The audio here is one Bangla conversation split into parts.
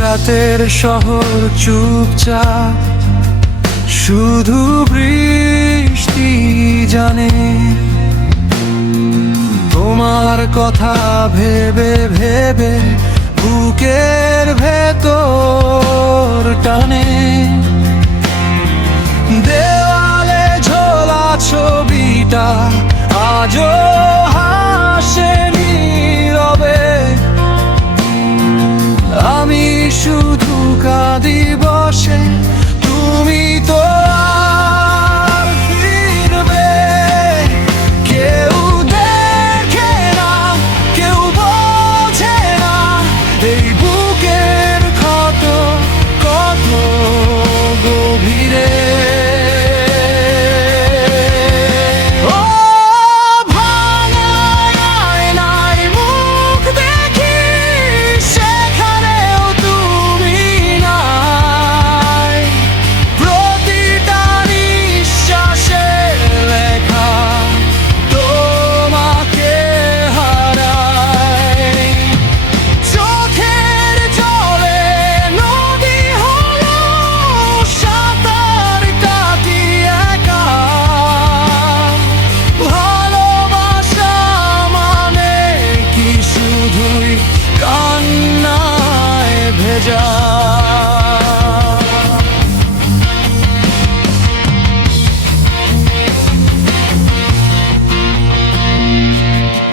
রাতের শহর চুপচাপ, শুধু বৃষ্টি জানে তোমার কথা ভেবে ভেবে বুকের ভেতর টানে। দেওয়ালে ঝোলা ছবিটা আজও হাসে নীরবে, আমি শুধু কাঁদি বসে, তুমি তো আর ফিরবে। কেউ দেখে না, কেউ বোঝে না এই বুকের ক্ষত কত গভীরে।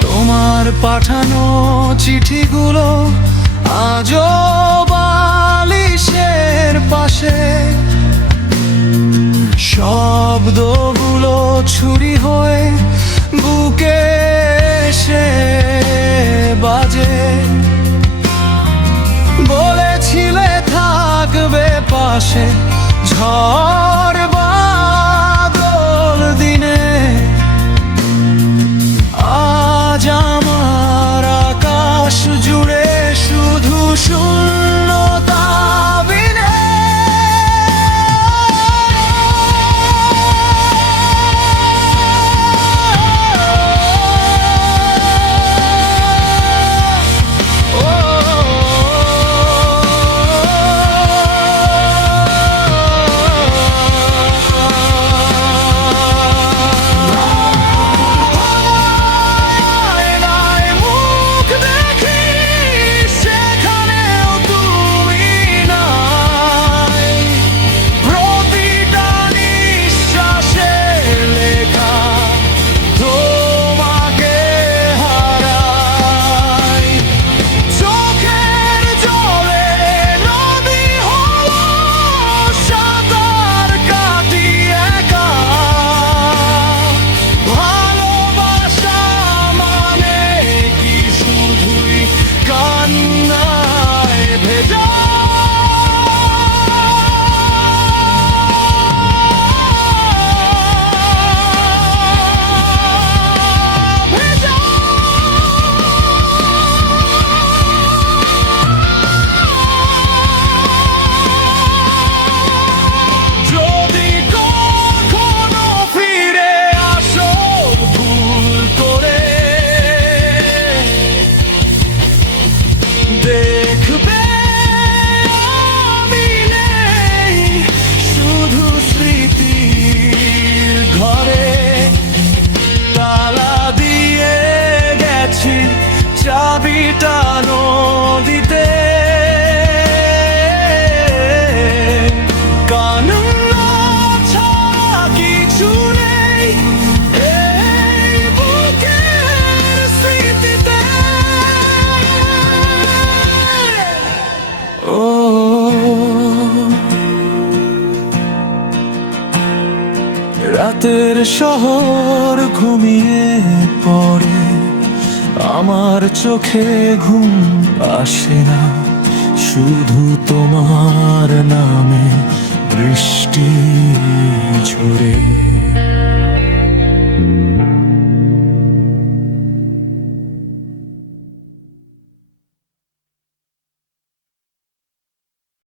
তোমার পাঠানো চিঠিগুলো আজও বালিশের পাশে, শব্দগুলো ছুরি হয়ে বুকে এসে বাজে। বলেছিলে থাকবে পাশে ঝড় বাদল দিনে, আজ আমার আকাশ জুড়ে শুধু শূন্যতা বিনে। চাবিটা নদীতে কান্না ছাড়া কিছু নেই এই বুকের স্মৃতিতে। ও রাতের শহর ঘুমিয়ে পড়ে, আমার চোখে ঘুম আসে না, শুধু তোমার নামে বৃষ্টি ঝরে।